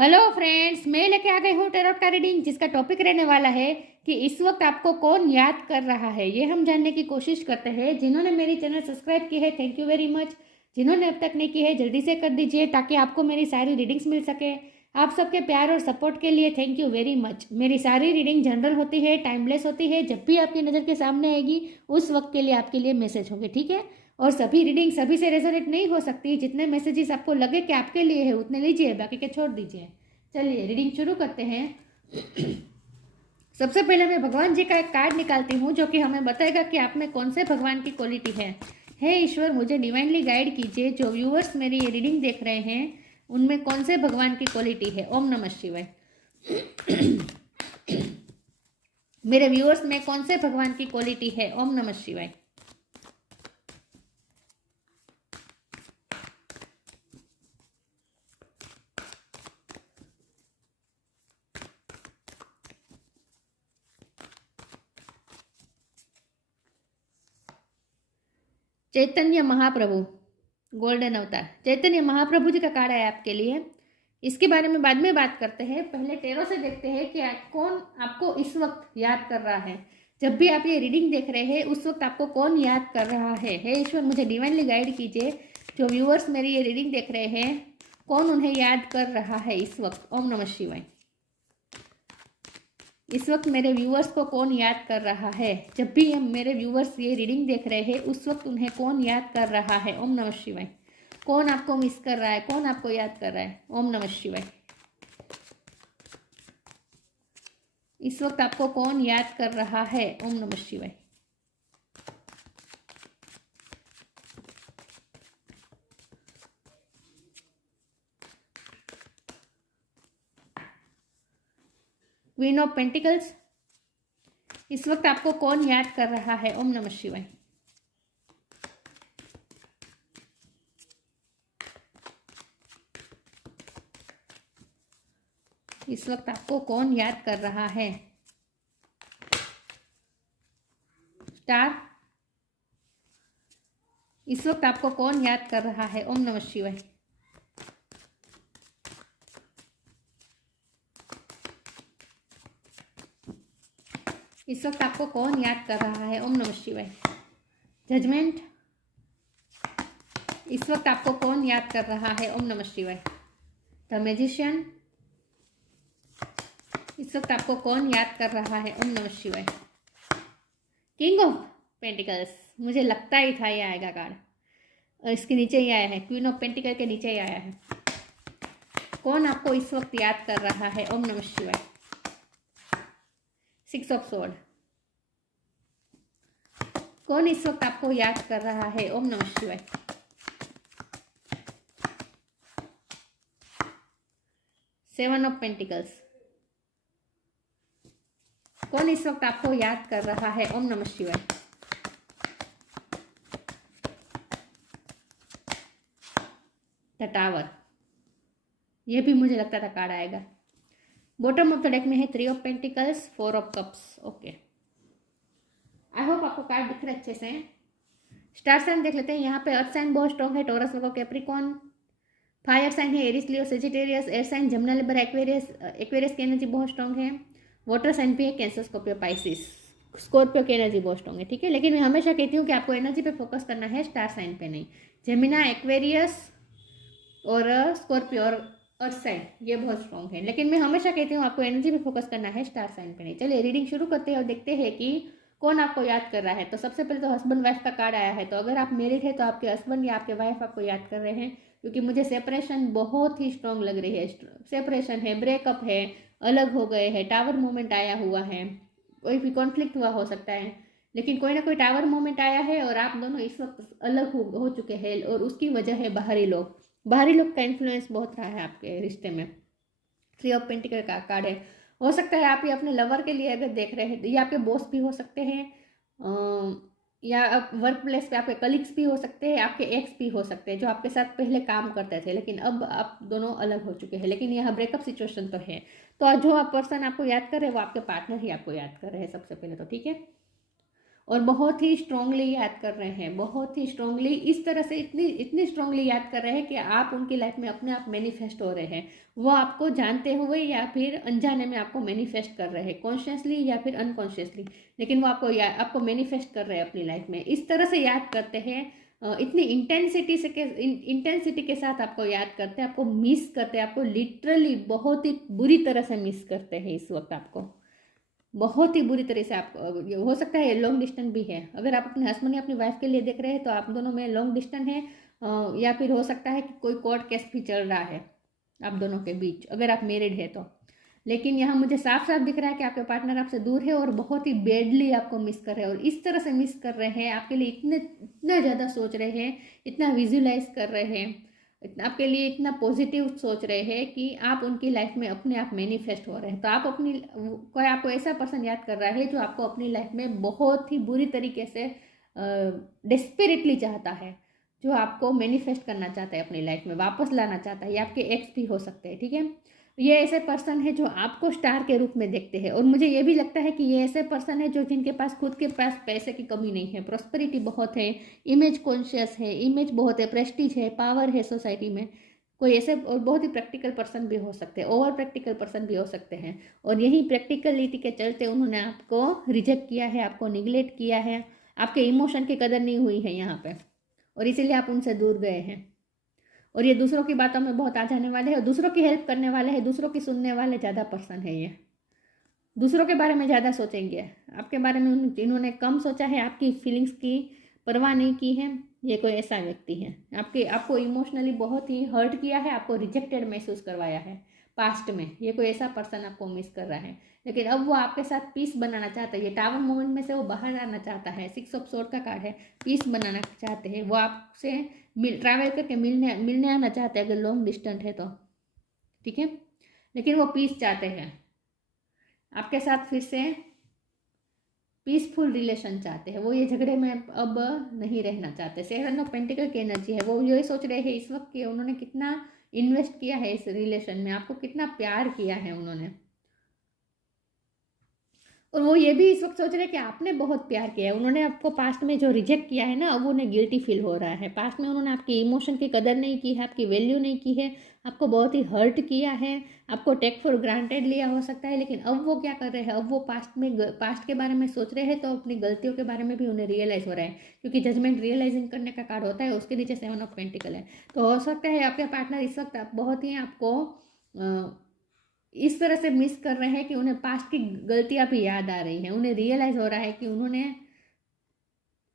Hello friends, मैं लेके आ गई हूँ टैरोट का रीडिंग जिसका टॉपिक रहने वाला है कि इस वक्त आपको कौन याद कर रहा है। ये हम जानने की कोशिश करते हैं। जिन्होंने मेरी चैनल सब्सक्राइब की है, थैंक यू वेरी मच। जिन्होंने अब तक नहीं की है, जल्दी से कर दीजिए ताकि आपको मेरी सारी रीडिंग्स मिल सके। आप सबके प्यार और सपोर्ट के लिए थैंक यू वेरी मच। मेरी सारी रीडिंग जनरल होती है, टाइमलेस होती है। जब भी आपकी नज़र के सामने आएगी उस वक्त के लिए आपके लिए मैसेज होंगे, ठीक है। और सभी रीडिंग सभी से रेजोनेट नहीं हो सकती। जितने मैसेजेस आपको लगे कि आपके लिए है उतने लीजिए, बाकी के छोड़ दीजिए। चलिए रीडिंग शुरू करते हैं। सबसे पहले मैं भगवान जी का एक कार्ड निकालती हूँ जो कि हमें बताएगा कि आप में कौन से भगवान की क्वालिटी है। हे ईश्वर, मुझे डिवाइनली गाइड कीजिए। जो व्यूअर्स मेरी ये रीडिंग देख रहे हैं उनमें कौन से भगवान की क्वालिटी है। ओम नमः शिवाय। मेरे व्यूअर्स में कौन से भगवान की क्वालिटी है। ओम नमः शिवाय। चैतन्य महाप्रभु, गोल्डन अवतार। चैतन्य महाप्रभु जी का कार्ड है आपके लिए। इसके बारे में बाद में बात करते हैं। पहले टेरो से देखते हैं कि कौन आपको इस वक्त याद कर रहा है। जब भी आप ये रीडिंग देख रहे हैं उस वक्त आपको कौन याद कर रहा है। हे ईश्वर, मुझे डिवाइनली गाइड कीजिए। जो व्यूअर्स मेरी ये रीडिंग देख रहे हैं कौन उन्हें याद कर रहा है इस वक्त। ओम नमः शिवाय। इस वक्त मेरे व्यूअर्स को कौन याद कर रहा है। जब भी हम मेरे व्यूअर्स ये रीडिंग देख रहे हैं उस वक्त उन्हें कौन याद कर रहा है। ओम नमः शिवाय। कौन आपको मिस कर रहा है, कौन आपको याद कर रहा है। ओम नमः शिवाय। इस वक्त आपको कौन याद कर रहा है। ओम नमः शिवाय। Queen of pentacles. इस वक्त आपको कौन याद कर रहा है। ओम नमः शिवाय। इस वक्त आपको कौन याद कर रहा है। स्टार। इस वक्त आपको कौन याद कर रहा है। ओम नमः शिवाय। इस वक्त आपको कौन याद कर रहा है। ओम नमः शिवाय। जजमेंट। इस वक्त आपको कौन याद कर रहा है। ओम नमः शिवाय। The magician. इस वक्त आपको कौन याद कर रहा है। ओम नमः शिवाय। King of pentacles. मुझे लगता ही था ये आएगा कार्ड, और इसके नीचे ही आया है। क्वीन ऑफ पेंटिकल के नीचे ही आया है। कौन आपको इस वक्त याद कर रहा है। ओम नमः शिवाय। Six of sword. कौन इस वक्त आपको याद कर रहा है। ओम नमः शिवाय। Seven of pentacles. कौन इस वक्त आपको याद कर रहा है। ओम नमः शिवाय। The tower. यह भी मुझे लगता था कार्ड आएगा। बॉटम ऑफ द डेक में है three of pentacles, four of cups. Okay, I hope आपको कार्ड दिख रहे अच्छे से। स्टार साइन देख लेते हैं। यहाँ पे अर्थ साइन बहुत स्ट्रॉन्ग है, Taurus Virgo Capricorn. Fire sign है Aries Leo Sagittarius. Air sign Gemini Libra Aquarius. Aquarius की एनर्जी बहुत स्ट्रॉन्ग है। वाटर साइन भी है कैंसर स्कॉर्पियो पाइसिस। स्कॉर्पियो की एनर्जी बहुत स्ट्रॉन्ग है, ठीक है। लेकिन मैं हमेशा कहती हूँ कि आपको एनर्जी पे फोकस करना है, स्टार साइन पे नहीं। जेमिना, एक्वेरियस और स्कॉर्पियो और अर्थ साइन ये बहुत स्ट्रॉन्ग है, लेकिन मैं हमेशा कहती हूँ आपको एनर्जी पे फोकस करना है, स्टार साइन पे नहीं। चलिए रीडिंग शुरू करते हैं और देखते हैं कि कौन आपको याद कर रहा है। तो सबसे पहले तो हस्बैंड वाइफ का कार्ड आया है। तो अगर आप मैरिड है तो आपके हस्बैंड या आपके वाइफ आपको याद कर रहे हैं, क्योंकि मुझे सेपरेशन बहुत ही स्ट्रॉन्ग लग रही है। सेपरेशन है, ब्रेकअप है, अलग हो गए हैं, टावर मोमेंट आया हुआ है, कोई भी कॉन्फ्लिक्ट हुआ हो सकता है, लेकिन कोई ना कोई टावर मोमेंट आया है और आप दोनों इस वक्त अलग हो चुके हैं। और उसकी वजह है बाहरी लोग। बाहरी लोग का इन्फ्लुएंस बहुत रहा है आपके रिश्ते में। थ्री ऑफ पेंटिकल का कार्ड है। हो सकता है आप ये अपने लवर के लिए अगर देख रहे हैं, ये आपके बॉस भी हो सकते हैं, या वर्क प्लेस पे आपके कलीग्स भी हो सकते हैं, आपके एक्स भी हो सकते हैं जो आपके साथ पहले काम करते थे, लेकिन अब आप दोनों अलग हो चुके हैं। लेकिन यहाँ ब्रेकअप सिचुएशन तो है। तो जो आप पर्सन आपको याद कर रहे हैं वो आपके पार्टनर ही आपको याद कर रहे हैं सबसे पहले तो, ठीक है। और बहुत ही स्ट्रांगली याद कर रहे हैं, बहुत ही स्ट्रांगली, इस तरह से इतनी स्ट्रांगली याद कर रहे हैं कि आप उनकी लाइफ में अपने आप मैनिफेस्ट हो रहे हैं। वो आपको जानते हुए या फिर अनजाने में आपको मैनिफेस्ट कर रहे हैं, कॉन्शियसली या फिर अनकॉन्शियसली, लेकिन वो आपको मैनिफेस्ट कर रहे हैं अपनी लाइफ में। इस तरह से याद करते हैं, इतनी इंटेंसिटी के साथ आपको याद करते हैं, आपको मिस करते हैं, आपको लिटरली बहुत ही बुरी तरह से मिस करते हैं इस वक्त आपको, बहुत ही बुरी तरह से। आपको हो सकता है लॉन्ग डिस्टेंस भी है, अगर आप अपने हस्बैंड या अपनी वाइफ के लिए देख रहे हैं तो आप दोनों में लॉन्ग डिस्टेंस है, या फिर हो सकता है कि कोई कोर्ट केस भी चल रहा है आप दोनों के बीच, अगर आप मैरिड है तो। लेकिन यहाँ मुझे साफ साफ दिख रहा है कि आपके पार्टनर आपसे दूर है और बहुत ही बैडली आपको मिस कर रहे हैं, और इस तरह से मिस कर रहे हैं, आपके लिए इतना ज़्यादा सोच रहे हैं, इतना विजुलाइज कर रहे हैं, आपके लिए इतना पॉजिटिव सोच रहे हैं कि आप उनकी लाइफ में अपने आप मैनिफेस्ट हो रहे हैं। तो आप कोई आपको ऐसा पर्सन याद कर रहा है जो आपको अपनी लाइफ में बहुत ही बुरी तरीके से डेस्परेटली चाहता है, जो आपको मैनिफेस्ट करना चाहता है, अपनी लाइफ में वापस लाना चाहता है। ये आपके एक्स भी हो सकते हैं, ठीक है। ये ऐसे पर्सन है जो आपको स्टार के रूप में देखते हैं, और मुझे ये भी लगता है कि ये ऐसे पर्सन है जो जिनके पास खुद के पास पैसे की कमी नहीं है, प्रॉस्पेरिटी बहुत है, इमेज कॉन्शियस है, इमेज बहुत है, प्रेस्टीज है, पावर है सोसाइटी में। कोई ऐसे और बहुत ही प्रैक्टिकल पर्सन भी हो सकते हैं, ओवर प्रैक्टिकल पर्सन भी हो सकते हैं, और यही प्रैक्टिकलिटी के चलते उन्होंने आपको रिजेक्ट किया है, आपको निगलेक्ट किया है, आपके इमोशन की कदर नहीं हुई है यहाँ पे, और इसीलिए आप उनसे दूर गए हैं। और ये दूसरों की बातों में बहुत आ जाने वाले हैं, और दूसरों की हेल्प करने वाले हैं, दूसरों की सुनने वाले ज़्यादा पर्सन है ये, दूसरों के बारे में ज़्यादा सोचेंगे, आपके बारे में इन्होंने कम सोचा है, आपकी फीलिंग्स की परवाह नहीं की है। ये कोई ऐसा व्यक्ति है, आपको इमोशनली बहुत ही हर्ट किया है, आपको रिजेक्टेड महसूस करवाया है पास्ट में। ये कोई ऐसा पर्सन आपको मिस कर रहा है, लेकिन अब वो आपके साथ पीस बनाना चाहता है। ये टावर मोमेंट में से वो बाहर आना चाहता है, 6 ऑफ सोर्ड का कार्ड है, पीस बनाना चाहते हैं। वो आपसे ट्रैवल करके मिलने आना चाहते हैं, अगर लॉन्ग डिस्टेंस है तो, ठीक है। लेकिन वो पीस चाहते हैं आपके साथ, फिर से पीसफुल रिलेशन चाहते हैं। वो ये झगड़े में अब नहीं रहना चाहते। 7 ऑफ पेंटिकल की एनर्जी है, वो ये सोच रहे हैं इस वक्त कि उन्होंने कितना इन्वेस्ट किया है इस रिलेशन में, आपको कितना प्यार किया है उन्होंने, और वो ये भी इस वक्त सोच रहे हैं कि आपने बहुत प्यार किया है। उन्होंने आपको पास्ट में जो रिजेक्ट किया है ना, अब उन्हें गिल्टी फील हो रहा है। पास्ट में उन्होंने आपकी इमोशन की कदर नहीं की है, आपकी वैल्यू नहीं की है, आपको बहुत ही हर्ट किया है, आपको टेक फॉर ग्रांटेड लिया हो सकता है। लेकिन अब वो क्या कर रहे हैं, अब वो पास्ट के बारे में सोच रहे हैं, तो अपनी गलतियों के बारे में भी उन्हें रियलाइज़ हो रहा है, क्योंकि जजमेंट रियलाइजिंग करने का कार्ड होता है, उसके नीचे 7 ऑफ पेंटिकल है। तो हो सकता है आपके पार्टनर इस वक्त बहुत ही आपको इस तरह से मिस कर रहे हैं कि उन्हें पास्ट की गलतियां भी याद आ रही हैं, उन्हें रियलाइज हो रहा है कि उन्होंने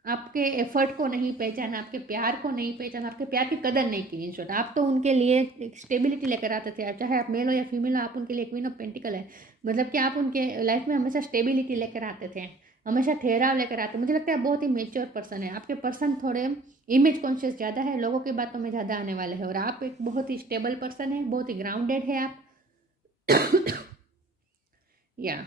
आपके एफर्ट को नहीं पहचाना, आपके प्यार को नहीं पहचाना, आपके प्यार की कदर नहीं की। इन शॉर्ट, आप तो उनके लिए स्टेबिलिटी लेकर आते थे, चाहे आप मेल हो या फीमेल हो, आप उनके लिए क्वीन ऑफ पेंटिकल है, मतलब कि आप उनके लाइफ में हमेशा स्टेबिलिटी लेकर आते थे, हमेशा ठहराव लेकर आते। मुझे लगता है बहुत ही मेच्योर पर्सन है आपके पर्सन, थोड़े इमेज कॉन्शियस ज़्यादा है, लोगों की बातों में ज़्यादा आने वाले हैं, और आप एक बहुत ही स्टेबल पर्सन है, बहुत ही ग्राउंडेड है आप या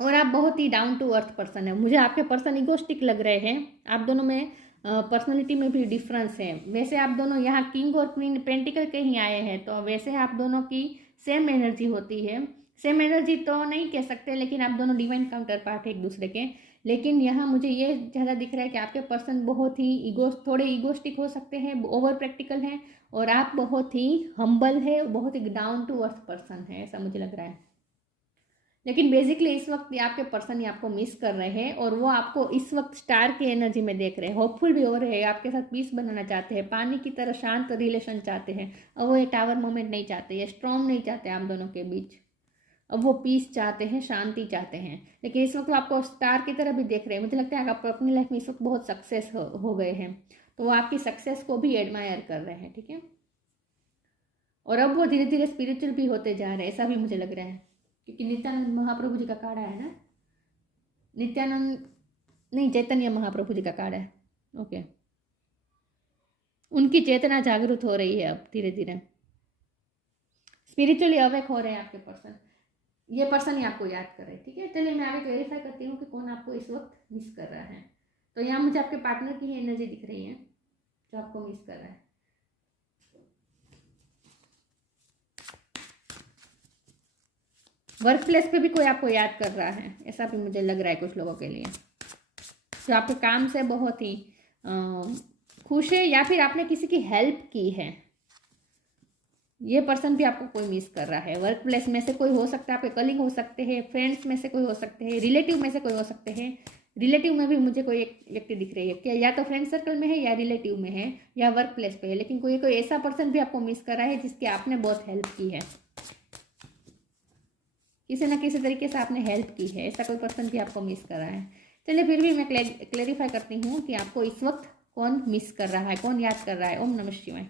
और आप बहुत ही डाउन टू अर्थ पर्सन है। मुझे आपके पर्सन इगोस्टिक लग रहे हैं, आप दोनों में पर्सनालिटी में भी डिफरेंस है। वैसे आप दोनों यहाँ किंग और क्वीन पेंटिकल के ही आए हैं, तो वैसे आप दोनों की सेम एनर्जी होती है। सेम एनर्जी तो नहीं कह सकते, लेकिन आप दोनों डिवाइन काउंटर पार्ट है एक दूसरे के। लेकिन यहाँ मुझे ये ज़्यादा दिख रहा है कि आपके पर्सन बहुत ही थोड़े ईगोस्टिक हो सकते हैं, ओवर प्रैक्टिकल हैं, और आप बहुत ही हम्बल है, बहुत ही डाउन टू अर्थ पर्सन है, ऐसा मुझे लग रहा है। लेकिन बेसिकली इस वक्त आपके पर्सन ही आपको मिस कर रहे हैं, और वो आपको इस वक्त स्टार की एनर्जी में देख रहे हैं, होपफुल भी हो रहे हैं, आपके साथ पीस बनाना चाहते हैं, पानी की तरह शांत रिलेशन चाहते हैं। अब वो ये टावर मोमेंट नहीं चाहते, ये स्ट्रॉन्ग नहीं चाहते आप दोनों के बीच। अब वो पीस चाहते हैं, शांति चाहते हैं। लेकिन इस वक्त वो आपको स्टार की तरह भी देख रहे हैं। मुझे लगता है आप अपनी लाइफ में इस वक्त बहुत सक्सेस हो गए हैं, तो वो आपकी सक्सेस को भी एडमायर कर रहे हैं, ठीक है। और अब वो धीरे धीरे स्पिरिचुअल भी होते जा रहे हैं, ऐसा भी मुझे लग रहा है, क्योंकि नित्यानंद महाप्रभु जी का कार्ड है ना, नित्यानंद नहीं, चैतन्य महाप्रभु जी का कार्ड है। ओके, उनकी चेतना जागृत हो रही है अब धीरे धीरे, स्पिरिचुअली अवेक हो रहे हैं आपके पर्सन। ये पर्सन ही आपको याद कर रहे हैं, ठीक है। चलिए मैं अभी वेरीफाई करती हूँ कि कौन आपको इस वक्त मिस कर रहा है। तो यहाँ मुझे आपके पार्टनर की ही एनर्जी दिख रही है जो आपको मिस कर रहा है। वर्क प्लेस पे भी कोई आपको याद कर रहा है, ऐसा भी मुझे लग रहा है कुछ लोगों के लिए। जो आपके काम से बहुत ही खुश है, या फिर आपने किसी की हेल्प की है। ये पर्सन भी आपको कोई मिस कर रहा है। वर्क प्लेस में से कोई हो सकता है, आपके कलीग हो सकते हैं, फ्रेंड्स में से कोई हो सकते हैं, रिलेटिव में से कोई हो सकते हैं। रिलेटिव में भी मुझे कोई एक व्यक्ति दिख रही है कि या तो फ्रेंड सर्कल में है, या रिलेटिव में है, या वर्क प्लेस पे है, लेकिन कोई कोई ऐसा पर्सन भी आपको मिस कर रहा है जिसकी आपने बहुत हेल्प की है। किसी ना किसी तरीके से आपने हेल्प की है, ऐसा कोई पर्सन भी आपको मिस कर रहा है। चलिए फिर भी मैं क्लेरिफाई करती हूँ कि आपको इस वक्त कौन मिस कर रहा है, कौन याद कर रहा है। ओम नमः शिवाय।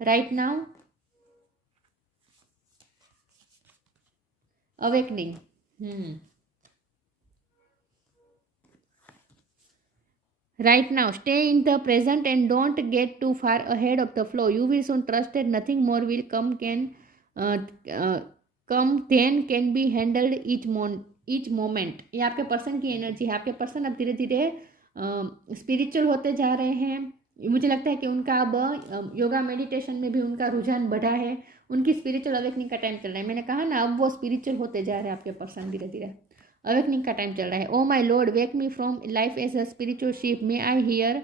Right now awakening. Right now, stay in the present and don't get too far ahead of the flow. You will soon trust that nothing more will come then can be handled each moment. ये आपके person की energy है। आपके person अब धीरे धीरे spiritual होते जा रहे हैं। मुझे लगता है कि उनका अब योगा मेडिटेशन में भी उनका रुझान बढ़ा है। उनकी स्पिरिचुअल अवेकनिंग का टाइम चल रहा है। मैंने कहा ना, अब वो स्पिरिचुअल होते जा रहे हैं आपके पर्सन धीरे धीरे। अवेकनिंग का टाइम चल रहा है। O my Lord, wake me from life as a spiritual ship, may I hear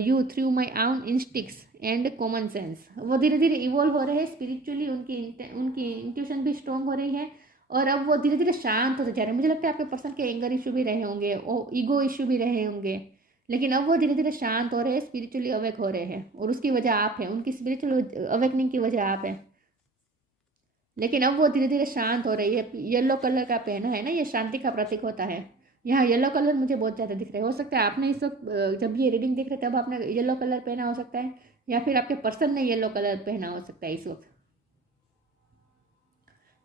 you through my own instincts and common sense. वो धीरे धीरे इवॉल्व हो रहे हैं स्पिरिचुअली, उनकी इंट्यूशन भी स्ट्रॉन्ग हो रही है, और अब वो धीरे धीरे शांत होते जा रहे हैं। मुझे लगता है आपके पर्सन के एंगर इशू भी रहे होंगे, ईगो इशू भी रहे होंगे, लेकिन अब वो धीरे धीरे शांत हो रहे हैं, स्पिरिचुअली अवेक हो रहे हैं, और उसकी वजह आप है। उनकी स्पिरिचुअल अवेकनिंग की वजह आप है, लेकिन अब वो धीरे धीरे शांत हो रही है। येलो कलर का पहना है ना, ये शांति का प्रतीक होता है। यहाँ येलो कलर मुझे बहुत ज़्यादा दिख रहा है। हो सकता है आपने इस वक्त जब ये रीडिंग देख रहे थे तब आपने येलो कलर पहना हो सकता है, या फिर आपके पर्सन ने येलो कलर पहना हो सकता है। इस वक्त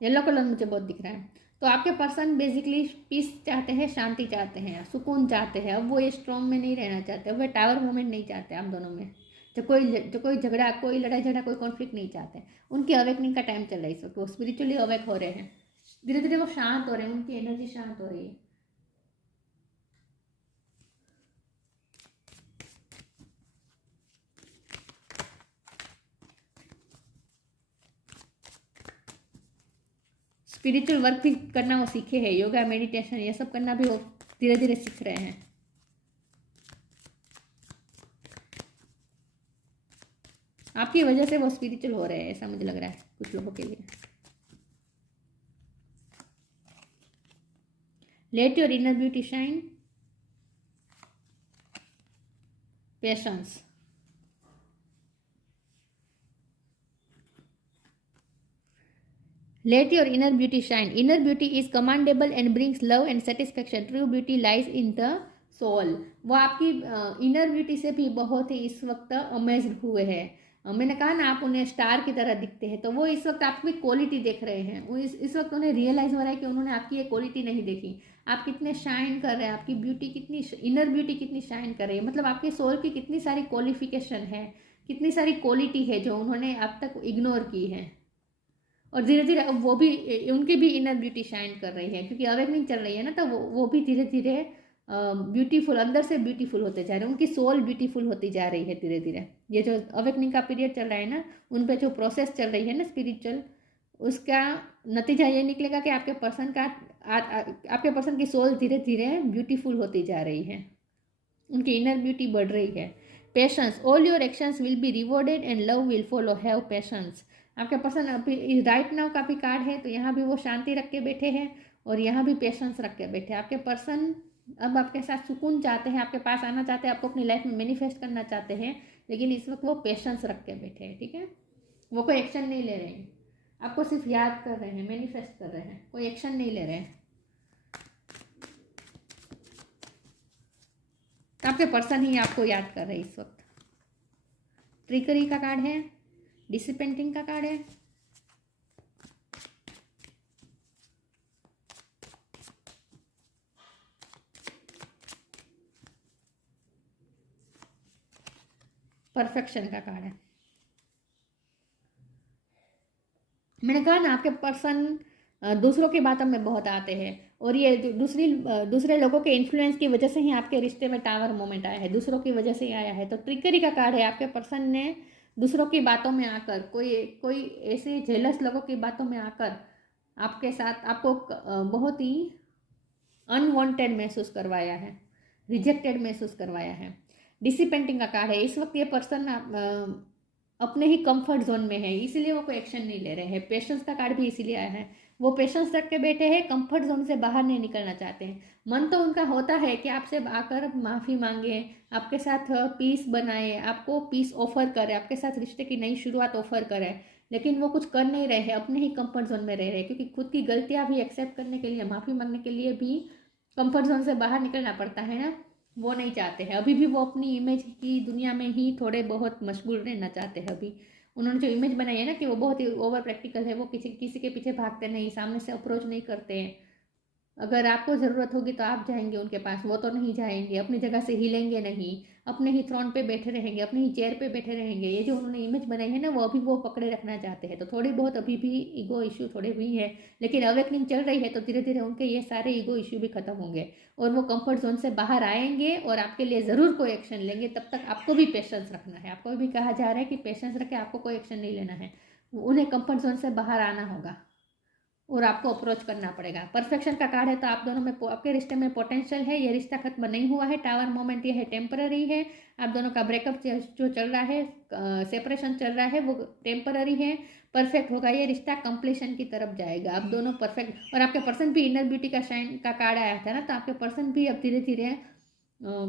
येलो कलर मुझे बहुत दिख रहा है। तो आपके पर्सन बेसिकली पीस चाहते हैं, शांति चाहते हैं, सुकून चाहते हैं। अब वो ये स्ट्रॉन्ग में नहीं रहना चाहते, अब वे टावर मोमेंट नहीं चाहते आप दोनों में। जो कोई झगड़ा, कोई लड़ाई झगड़ा, कोई कॉन्फ्लिक्ट नहीं चाहते। उनकी अवेकनिंग का टाइम चल रहा है इस वक्त। वो स्पिरिचुअली अवेक हो रहे हैं, धीरे धीरे वो शांत हो रहे हैं, उनकी एनर्जी शांत हो रही है। स्पिरिचुअल वर्क भी करना वो सीखे हैं, योगा मेडिटेशन ये सब करना भी वो धीरे धीरे सीख रहे हैं। आपकी वजह से वो स्पिरिचुअल हो रहे हैं, ऐसा मुझे लग रहा है कुछ लोगों के लिए। Let your inner beauty shine, patience. Let your inner beauty shine. Inner beauty is commendable and brings love and satisfaction. True beauty lies in the soul. वो आपकी इनर ब्यूटी से भी बहुत ही इस वक्त अमेज्ड हुए हैं। मैंने कहा ना, आप उन्हें स्टार की तरह दिखते हैं, तो वो इस वक्त आपकी क्वालिटी देख रहे हैं। वो इस वक्त उन्हें रियलाइज हो रहा है कि उन्होंने आपकी ये क्वालिटी नहीं देखी। आप कितने शाइन कर रहे हैं, आपकी ब्यूटी कितनी, इनर ब्यूटी कितनी शाइन कर रही है। मतलब आपके सोल की कितनी सारी क्वालिफिकेशन है, कितनी सारी क्वालिटी है जो उन्होंने अब तक इग्नोर की है। और धीरे धीरे अब वो भी, उनकी भी इनर ब्यूटी शाइन कर रही है, क्योंकि अवेकनिंग चल रही है ना, तो वो भी धीरे धीरे ब्यूटीफुल, अंदर से ब्यूटीफुल होते जा रहे हैं। उनकी सोल ब्यूटीफुल होती जा रही है धीरे धीरे। ये जो अवेकनिंग का पीरियड चल रहा है ना, उन पर जो प्रोसेस चल रही है ना स्पिरिचुअल, उसका नतीजा ये निकलेगा कि आपके पर्सन की सोल धीरे धीरे ब्यूटीफुल होती जा रही है, उनकी इनर ब्यूटी बढ़ रही है। Patience, all your actions will be rewarded and love will follow, have patience. आपके पर्सन अभी राइट नाउ का भी कार्ड है, तो यहाँ भी वो शांति रख के बैठे हैं, और यहाँ भी पेशेंस रख के बैठे हैं। आपके पर्सन अब आपके साथ सुकून चाहते हैं, आपके पास आना चाहते हैं, आपको अपनी लाइफ में मैनिफेस्ट करना चाहते हैं, लेकिन इस वक्त वो पेशेंस रख के बैठे हैं। ठीक है, वो कोई एक्शन नहीं ले रहे हैं, आपको सिर्फ याद कर रहे हैं, मैनिफेस्ट कर रहे हैं, कोई एक्शन नहीं ले रहे हैं। आपके पर्सन ही आपको याद कर रहे हैं इस वक्त। ट्रिकरी का कार्ड है, डिसिपेंटिंग का कार्ड है, परफेक्शन का कार्ड है। मैंने कहा ना, आपके पर्सन दूसरों की बातों में बहुत आते हैं, और ये दूसरे लोगों के इन्फ्लुएंस की वजह से ही आपके रिश्ते में टावर मोमेंट आया है, दूसरों की वजह से ही आया है। तो ट्रिकरी का कार्ड है, आपके पर्सन ने दूसरों की बातों में आकर, कोई ऐसे जेलस लोगों की बातों में आकर आपके साथ आपको बहुत ही अनवांटेड महसूस करवाया है, रिजेक्टेड महसूस करवाया है। डिसिपेंटिंग का कार्ड है। इस वक्त ये पर्सन अपने ही कंफर्ट जोन में है, इसीलिए वो कोई एक्शन नहीं ले रहे हैं। पेशेंस का कार्ड भी इसीलिए आया है, वो पेशेंस रख के बैठे हैं, कंफर्ट जोन से बाहर नहीं निकलना चाहते हैं। मन तो उनका होता है कि आपसे आकर माफ़ी मांगे, आपके साथ पीस बनाए, आपको पीस ऑफर करे, आपके साथ रिश्ते की नई शुरुआत ऑफर करे, लेकिन वो कुछ कर नहीं रहे हैं, अपने ही कंफर्ट जोन में रह रहे हैं। क्योंकि खुद की गलतियां भी एक्सेप्ट करने के लिए, माफ़ी मांगने के लिए भी कंफर्ट जोन से बाहर निकलना पड़ता है ना, वो नहीं चाहते हैं। अभी भी वो अपनी इमेज की दुनिया में ही थोड़े बहुत मशगूल रहना चाहते हैं। अभी उन्होंने जो इमेज बनाई है ना कि वो बहुत ही ओवर प्रैक्टिकल है, वो किसी किसी के पीछे भागते नहीं, सामने से अप्रोच नहीं करते हैं। अगर आपको ज़रूरत होगी तो आप जाएंगे उनके पास, वो तो नहीं जाएंगे, अपनी जगह से हिलेंगे नहीं, अपने ही थ्रोन पे बैठे रहेंगे, अपनी ही चेयर पे बैठे रहेंगे। ये जो उन्होंने इमेज बनाई है ना, वो अभी वो पकड़े रखना चाहते हैं। तो थोड़ी बहुत अभी भी ईगो इश्यू थोड़े हुई है, लेकिन अवेकनिंग चल रही है, तो धीरे धीरे उनके ये सारे ईगो इश्यू भी खत्म होंगे और वो कंफर्ट जोन से बाहर आएंगे और आपके लिए ज़रूर कोई एक्शन लेंगे। तब तक आपको भी पेशेंस रखना है। आपको भी कहा जा रहा है कि पेशेंस रखे, आपको कोई एक्शन नहीं लेना है, उन्हें कंफर्ट जोन से बाहर आना होगा और आपको अप्रोच करना पड़ेगा। परफेक्शन का कार्ड है, तो आप दोनों में, आपके रिश्ते में पोटेंशियल है, ये रिश्ता खत्म नहीं हुआ है। टावर मोमेंट ये है टेम्पररी है। आप दोनों का ब्रेकअप जो चल रहा है, सेपरेशन चल रहा है, वो टेम्पररी है। परफेक्ट होगा ये रिश्ता, कंप्लीशन की तरफ जाएगा। आप दोनों परफेक्ट, और आपके पर्सन भी इनर ब्यूटी का शाइन का कार्ड आया था ना, तो आपके पर्सन भी अब धीरे धीरे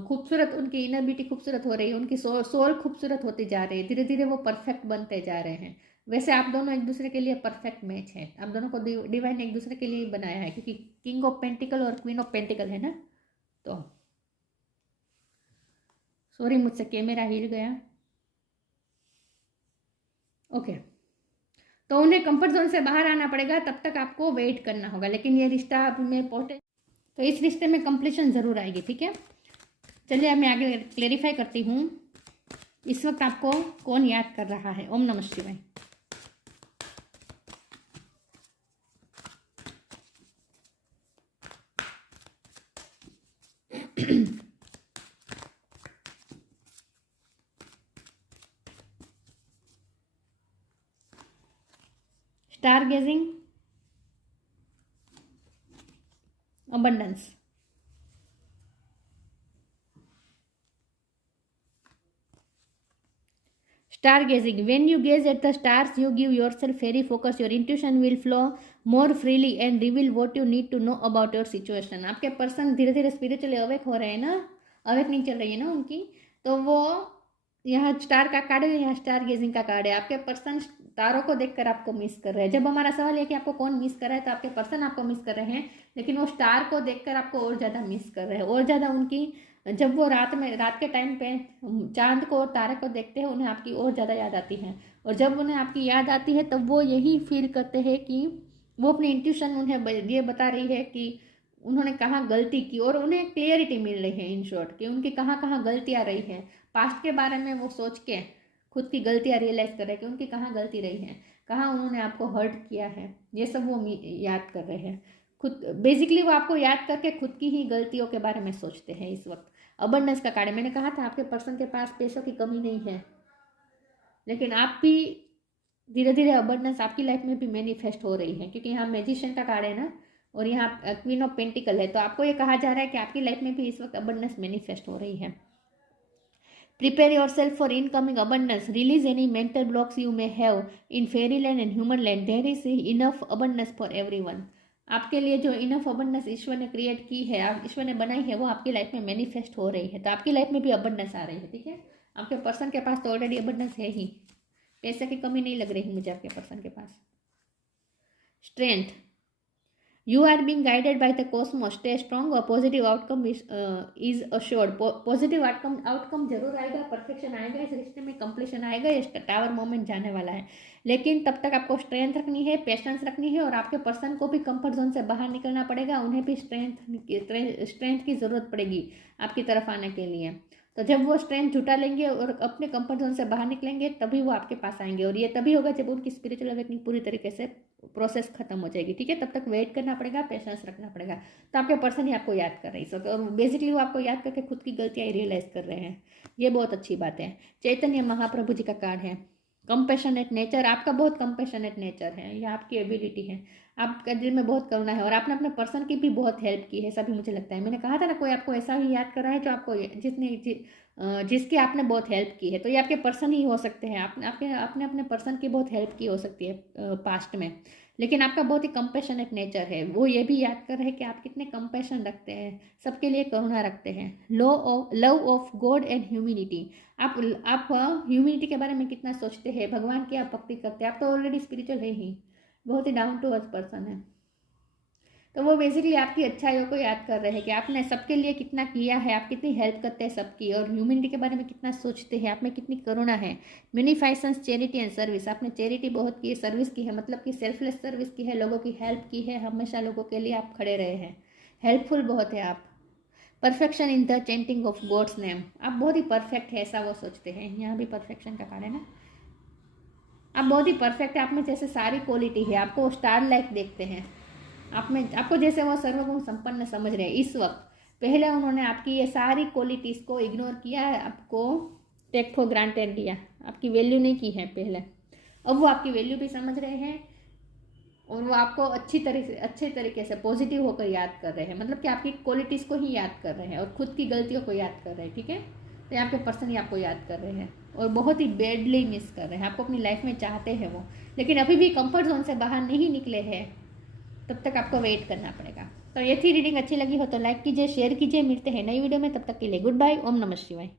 खूबसूरत, उनकी इनर ब्यूटी खूबसूरत हो रही है, उनकी सोल खूबसूरत होती जा रही है, धीरे धीरे वो परफेक्ट बनते जा रहे हैं। वैसे आप दोनों एक दूसरे के लिए परफेक्ट मैच है। आप दोनों को डिवाइन एक दूसरे के लिए बनाया है, क्योंकि किंग ऑफ पेंटिकल और क्वीन ऑफ पेंटिकल है ना। तो सॉरी, मुझसे कैमरा हिल गया। ओके, तो उन्हें कंफर्ट जोन से बाहर आना पड़ेगा, तब तक आपको वेट करना होगा। लेकिन ये रिश्ता में तो इस रिश्ते में कंप्लीशन जरूर आएगी, ठीक है। चलिए अब मैं आगे क्लेरिफाई करती हूँ। इस वक्त आपको कौन याद कर रहा है? ओम नमः शिवाय। Star gazing, abundance, stargazing. When you gaze at the stars, you give yourself very focus. Your intuition will flow more freely and reveal what you need to know about your situation. आपके person धीरे धीरे spiritually awake हो रहे हैं ना, awakening चल रही है ना उनकी, तो वो यहाँ स्टार का कार्ड है, यहाँ स्टार गेजिंग का कार्ड है। आपके पर्सन तारों को देखकर आपको मिस कर रहे हैं। जब हमारा सवाल है कि आपको कौन मिस कर रहा है, तो आपके पर्सन आपको मिस कर रहे हैं, लेकिन वो स्टार को देखकर आपको और ज़्यादा मिस कर रहे हैं, और ज़्यादा उनकी, जब वो रात के टाइम पे चांद को और तारे को देखते हैं, उन्हें आपकी और ज़्यादा याद आती है। और जब उन्हें आपकी याद आती है, तब वो यही फील करते हैं कि वो अपनी इंट्यूशन उन्हें ये बता रही है कि उन्होंने कहाँ गलती की, और उन्हें क्लियरिटी मिल रही है इन शॉर्ट कि उनकी कहाँ कहाँ गलतियाँ रही हैं। पास्ट के बारे में वो सोच के खुद की गलतियाँ रियलाइज़ कर रहे हैं कि उनकी कहाँ गलती रही है, कहाँ उन्होंने आपको हर्ट किया है, ये सब वो याद कर रहे हैं। खुद बेसिकली वो आपको याद करके खुद की ही गलतियों के बारे में सोचते हैं इस वक्त। अबंडेंस का कार्ड है। मैंने कहा था आपके पर्सन के पास पैसों की कमी नहीं है, लेकिन आप भी धीरे धीरे अबंडेंस आपकी लाइफ में भी मैनिफेस्ट हो रही है, क्योंकि यहाँ मैजिशियन का कार्ड है ना, और यहाँ क्वीन ऑफ पेंटिकल है। तो आपको ये कहा जा रहा है कि आपकी लाइफ में भी इस वक्त अबंडेंस मैनिफेस्ट हो रही है। Prepare your self for incoming abundance, release any mental blocks you may have in fairy land and human land, there is enough abundance for everyone. आपके लिए जो इनफ अबंडेंस ईश्वर ने क्रिएट की है, ईश्वर ने बनाई है, वो आपकी लाइफ में मैनिफेस्ट हो रही है। तो आपकी लाइफ में भी अबंडेंस आ रही है, ठीक है। आपके पर्सन के पास तो ऑलरेडी अबंडेंस है ही, पैसे की कमी नहीं लग रही मुझे आपके पर्सन के पास। Strength, you are being guided by the cosmos, stay strong, positive outcome is assured. Positive outcome जरूर आएगा, परफेक्शन आएगा, इस रिश्ते में कंप्लीशन आएगा, ये टावर मोमेंट जाने वाला है। लेकिन तब तक आपको स्ट्रेंथ रखनी है, पेशेंस रखनी है, और आपके पर्सन को भी कंफर्ट जोन से बाहर निकलना पड़ेगा। उन्हें भी स्ट्रेंथ की ज़रूरत पड़ेगी आपकी तरफ आने के लिए। तो जब वो स्ट्रेंथ जुटा लेंगे और अपने कंफर्ट जोन से बाहर निकलेंगे, तभी वो आपके पास आएंगे, और ये तभी होगा जब उनकी स्पिरिचुअल अवेकनिंग पूरी तरीके से प्रोसेस खत्म हो जाएगी, ठीक है। तब तक वेट करना पड़ेगा, पेशेंस रखना पड़ेगा। तो आपके पर्सन ही आपको याद कर रही है, और बेसिकली वो आपको याद करके खुद की गलतियाँ रियलाइज कर रहे हैं, ये बहुत अच्छी बात है। चैतन्य महाप्रभु जी का कार्ड है। कंपैशनेट नेचर, आपका बहुत कंपैशनेट नेचर है, ये आपकी एबिलिटी है। आपका दिल में बहुत करुणा है और आपने अपने पर्सन की भी बहुत हेल्प की है, ऐसा भी मुझे लगता है। मैंने कहा था ना, कोई आपको ऐसा ही याद कर रहा है जो आपको जिसकी आपने बहुत हेल्प की है, तो ये आपके पर्सन ही हो सकते हैं। आपने अपने पर्सन की बहुत हेल्प की हो सकती है पास्ट में, लेकिन आपका बहुत ही कंपैशनेट नेचर है। वो ये भी याद कर रहे हैं कि आप कितने कंपैशन रखते हैं, सबके लिए करुणा रखते हैं। Love of God and humanity, आप ह्यूमिनिटी के बारे में कितना सोचते हैं, भगवान की आप भक्ति करते हैं। आप तो ऑलरेडी स्पिरिचुअल है ही, बहुत ही डाउन टू अर्थ पर्सन है। तो वो बेसिकली आपकी अच्छाइयों को याद कर रहे हैं कि आपने सबके लिए कितना किया है, आप कितनी हेल्प करते हैं सबकी, और ह्यूमनिटी के बारे में कितना सोचते हैं, आप में कितनी करुणा है। म्यूनिफाइसेंस, चैरिटी एंड सर्विस, आपने चैरिटी बहुत की है, सर्विस की है, मतलब कि सेल्फलेस सर्विस की है, लोगों की हेल्प की है, हमेशा लोगों के लिए आप खड़े रहे हैं, हेल्पफुल बहुत है आप। Perfection in the chanting of god's name, आप बहुत ही परफेक्ट है ऐसा वो सोचते हैं। यहाँ भी परफेक्शन का कार्ड है ना, आप बहुत ही परफेक्ट है, आप में जैसे सारी क्वालिटी है, आपको स्टार लाइक देखते हैं। आपको जैसे वो सर्वगुण संपन्न समझ रहे हैं इस वक्त। पहले उन्होंने आपकी ये सारी क्वालिटीज़ को इग्नोर किया है, आपको टेक फॉर ग्रांटेड लिया, आपकी वैल्यू नहीं की है पहले। अब वो आपकी वैल्यू भी समझ रहे हैं और वो आपको अच्छे तरीके से पॉजिटिव होकर याद कर रहे हैं, मतलब कि आपकी क्वालिटीज़ को ही याद कर रहे हैं और खुद की गलतियों को याद कर रहे हैं। ठीक है, तो यहाँ पे पर्सन ही आपको याद कर रहे हैं और बहुत ही बैडली मिस कर रहे हैं आपको, अपनी लाइफ में चाहते हैं वो, लेकिन अभी भी कंफर्ट जोन से बाहर नहीं निकले हैं, तब तक आपको वेट करना पड़ेगा। तो ये थी रीडिंग, अच्छी लगी हो तो लाइक कीजिए, शेयर कीजिए, मिलते हैं नई वीडियो में, तब तक के लिए गुड बाय, ओम नमः शिवाय।